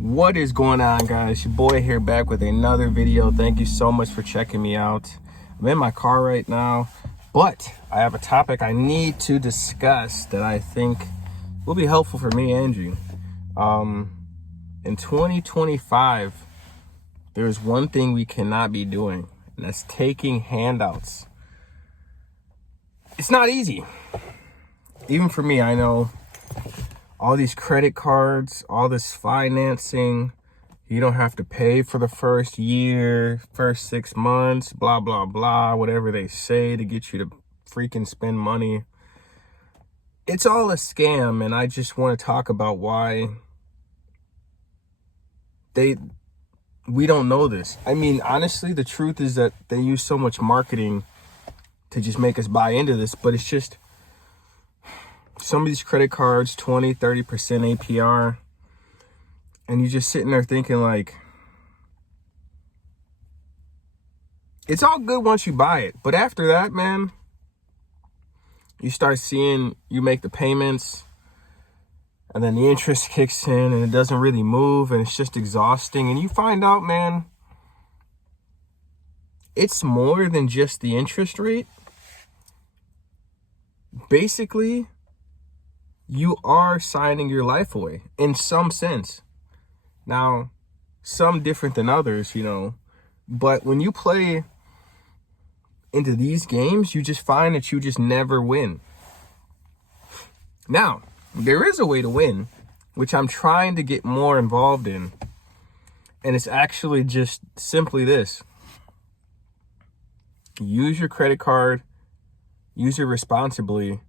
What is going on, guys? Your boy here, back with another video. Thank you so much for checking me out. I'm in my car right now, but I have a topic I need to discuss that I think will be helpful for me and you. In 2025, there's one thing we cannot be doing, and that's taking handouts. It's not easy. Even for me, I know all these credit cards, all this financing, you don't have to pay for the first year, first 6 months, blah, blah, blah, whatever they say to get you to freaking spend money. It's all a scam, and I just want to talk about why we don't know this. I mean, honestly, the truth is that they use so much marketing to just make us buy into this, but it's just some of these credit cards, 20, 30% APR, and you're just sitting there thinking like, it's all good once you buy it. But after that, man, you start seeing, you make the payments, and then the interest kicks in, and it doesn't really move, and it's just exhausting. And you find out, man, it's more than just the interest rate. Basically, you are signing your life away in some sense. Now, some different than others, but when you play into these games, you just find that you just never win. Now, there is a way to win, which I'm trying to get more involved in. And it's actually just simply this. Use your credit card, use it responsibly,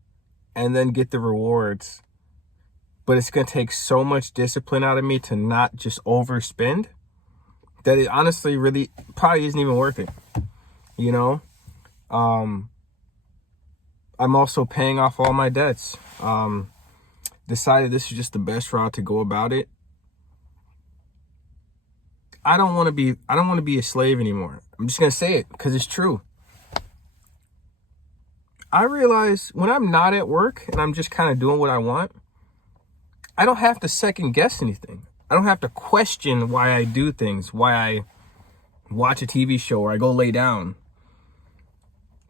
and then get the rewards. But it's going to take so much discipline out of me to not just overspend that it honestly really probably isn't even worth it. I'm also paying off all my debts. Decided this is just the best route to go about it. I don't want to be a slave anymore. I'm just going to say it because it's true. I realize when I'm not at work and I'm just kind of doing what I want, I don't have to second guess anything. I don't have to question why I do things, why I watch a TV show or I go lay down.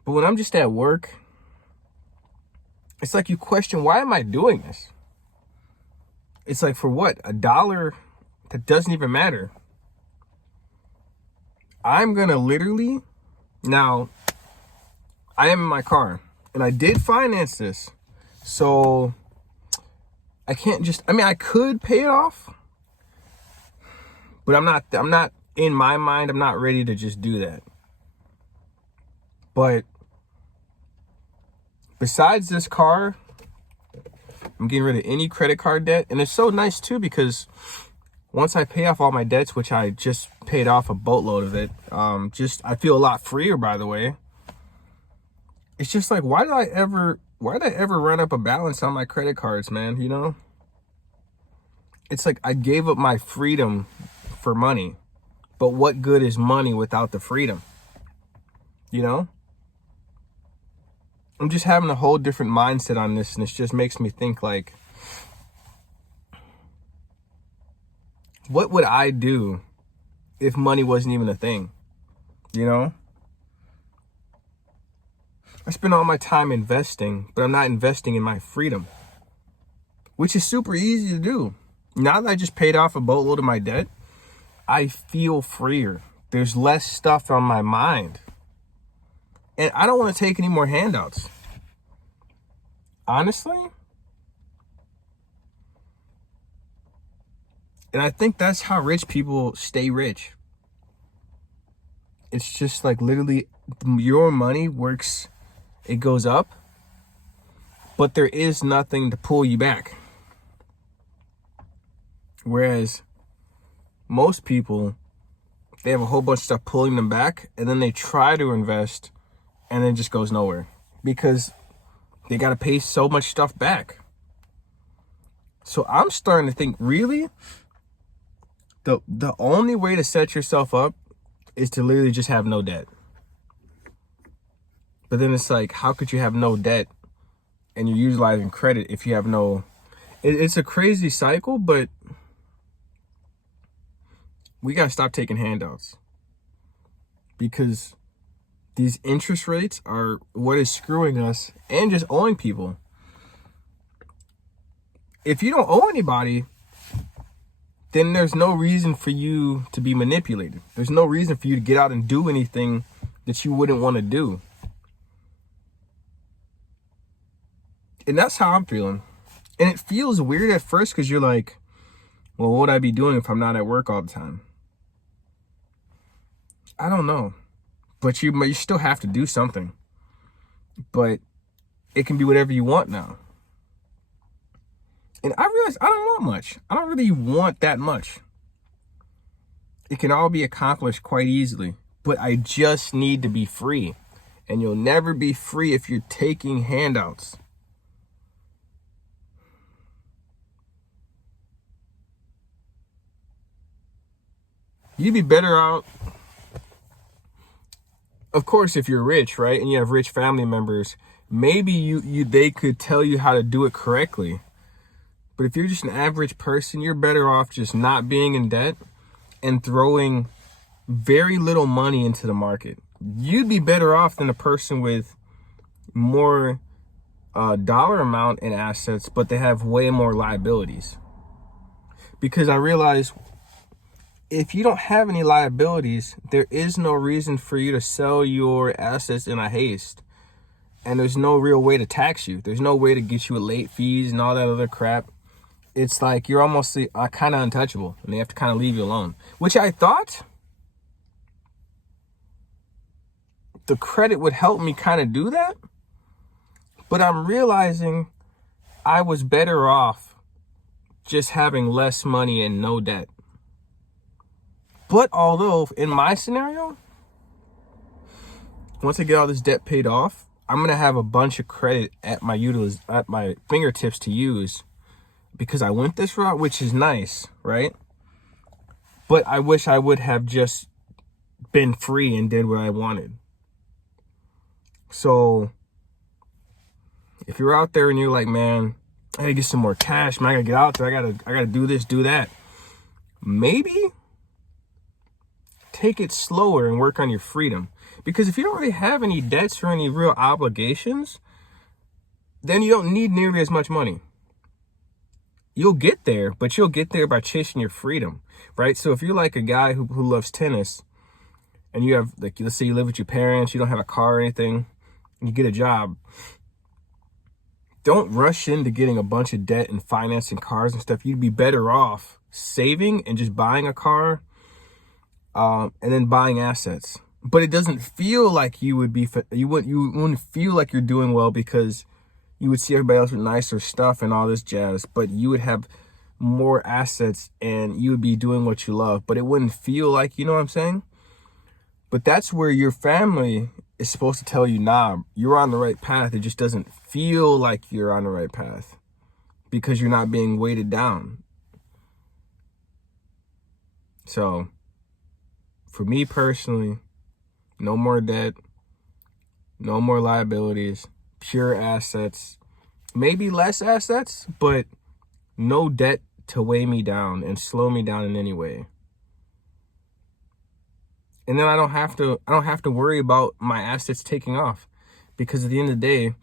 But when I'm just at work, it's like you question, why am I doing this? It's like, for what? $1 that doesn't even matter. I'm going to literally, now, I am in my car. And I did finance this. So I can't just, I could pay it off. But I'm not in my mind, I'm not ready to just do that. But besides this car, I'm getting rid of any credit card debt. And it's so nice too, because once I pay off all my debts, which I just paid off a boatload of it, I feel a lot freer, by the way. It's just like, why did I ever run up a balance on my credit cards, man? It's like I gave up my freedom for money. But what good is money without the freedom? I'm just having a whole different mindset on this, and it just makes me think like, what would I do if money wasn't even a thing? I spend all my time investing, but I'm not investing in my freedom, which is super easy to do. Now that I just paid off a boatload of my debt, I feel freer. There's less stuff on my mind. And I don't want to take any more handouts. Honestly. And I think that's how rich people stay rich. It's just like literally your money works. It goes up, but there is nothing to pull you back. Whereas most people, they have a whole bunch of stuff pulling them back, and then they try to invest, and it just goes nowhere because they got to pay so much stuff back. So I'm starting to think, really, the only way to set yourself up is to literally just have no debt. But then it's like, how could you have no debt and you're utilizing credit if you have no... It's a crazy cycle, but we got to stop taking handouts, because these interest rates are what is screwing us, and just owing people. If you don't owe anybody, then there's no reason for you to be manipulated. There's no reason for you to get out and do anything that you wouldn't want to do. And that's how I'm feeling. And it feels weird at first because you're like, well, what would I be doing if I'm not at work all the time? I don't know. But you still have to do something. But it can be whatever you want now. And I realize I don't want much. I don't really want that much. It can all be accomplished quite easily. But I just need to be free. And you'll never be free if you're taking handouts. You'd be better out, of course, if you're rich, right? And you have rich family members, maybe they could tell you how to do it correctly. But if you're just an average person, you're better off just not being in debt and throwing very little money into the market. You'd be better off than a person with more dollar amount in assets, but they have way more liabilities. Because I realize if you don't have any liabilities, there is no reason for you to sell your assets in a haste. And there's no real way to tax you. There's no way to get you late fees and all that other crap. It's like you're almost kind of untouchable, and they have to kind of leave you alone. Which I thought the credit would help me kind of do that. But I'm realizing I was better off just having less money and no debt. But although in my scenario, once I get all this debt paid off, I'm going to have a bunch of credit at my fingertips to use because I went this route, which is nice, right? But I wish I would have just been free and did what I wanted. So if you're out there and you're like, man, I gotta get some more cash, man, I gotta get out there, I gotta do this, do that. Maybe take it slower and work on your freedom. Because if you don't really have any debts or any real obligations, then you don't need nearly as much money. You'll get there, but you'll get there by chasing your freedom, right? So if you're like a guy who loves tennis and you have, like, let's say you live with your parents, you don't have a car or anything, and you get a job, don't rush into getting a bunch of debt and financing cars and stuff. You'd be better off saving and just buying a car and then buying assets. But it doesn't feel like you wouldn't feel like you're doing well because you would see everybody else with nicer stuff and all this jazz, but you would have more assets and you would be doing what you love, but it wouldn't feel like, you know what I'm saying? But that's where your family is supposed to tell you, nah, you're on the right path. It just doesn't feel like you're on the right path because you're not being weighted down. So for me personally, no more debt, no more liabilities, pure assets, maybe less assets, but no debt to weigh me down and slow me down in any way. And then I don't have to worry about my assets taking off, because at the end of the day,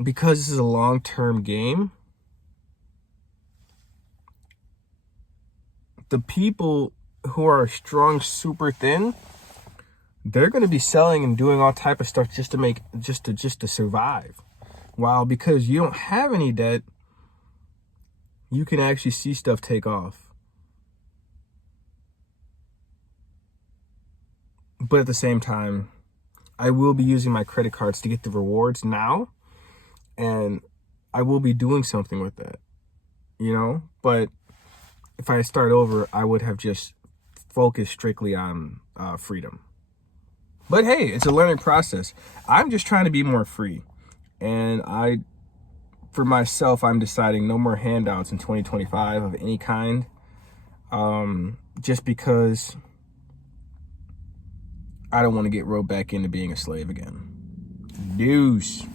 because this is a long-term game, the people who are strong super thin, they're going to be selling and doing all type of stuff just to survive. While because you don't have any debt, you can actually see stuff take off. But at the same time, I will be using my credit cards to get the rewards now, and I will be doing something with that, you know? But if I start over, I would have just focused strictly on freedom. But hey, it's a learning process. I'm just trying to be more free. And for myself, I'm deciding no more handouts in 2025 of any kind. Just because I don't want to get roped back into being a slave again. Deuce.